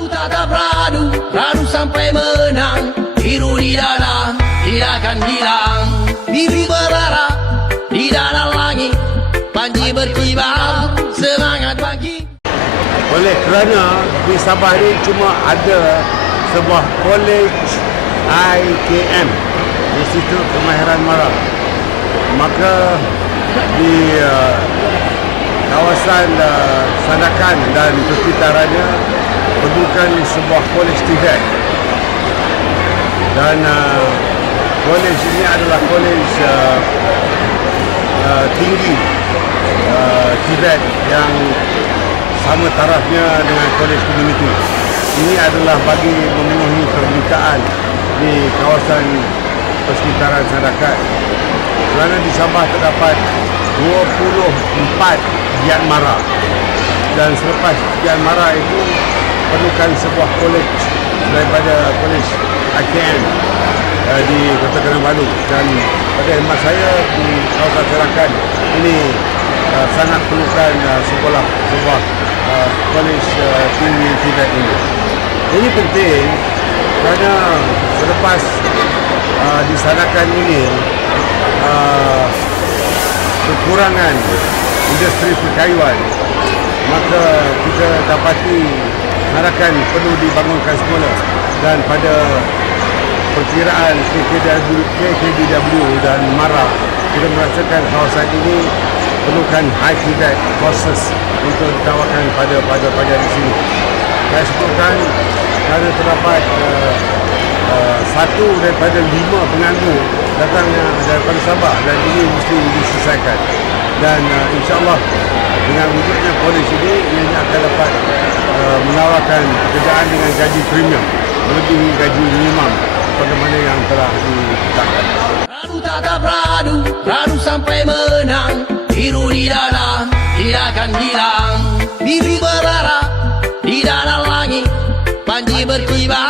Radu tak ada radu, radu sampai menang. Biru di dada, tidak akan hilang. Bibi berdarah, di dalam langit Panji berkibar, semangat bangkit Oleh kerana di Sabah ni cuma ada sebuah college IKM Institut Kemahiran Mara maka di uh, kawasan uh, Sandakan dan persekitarannya perlukan sebuah college TVET dan uh, college ini adalah college uh, uh, tinggi uh, TVET yang sama tarafnya dengan college community. Ini adalah bagi memenuhi permintaan di kawasan persekitaran Sandakan. Kerana di Sabah terdapat 24 Gian Mara dan selepas Gian Mara itu perlukan sebuah college daripada college IKM uh, di Kota Kinabalu dan pada khidmat saya di kawasan Serakan ini uh, sangat perlukan uh, sekolah sebuah uh, college uh, tinggi TVET ini. Ini penting kerana selepas uh, disanakan ini uh, kekurangan industri perkayuan maka kita dapati harakan perlu dibangunkan semula dan pada perkiraan KKDW dan MARA kita merasakan kawasan ini perlukan high TVET courses untuk ditawarkan pada pada pada di sini. Saya sebutkan kerana terdapat uh, uh, satu daripada lima penganggur datang uh, daripada Sabah dan ini mesti diselesaikan. Dan uh, insyaAllah dengan wujudnya polis ini, ia akan dapat uh, menawarkan pekerjaan dengan gaji premium melebihi gaji minimum bagaimana yang telah ditetapkan. Radu tak ada radu, radu sampai menang Biru di dada, tidak akan hilang Bibi berdarah, di dalam langit Panji berkibar,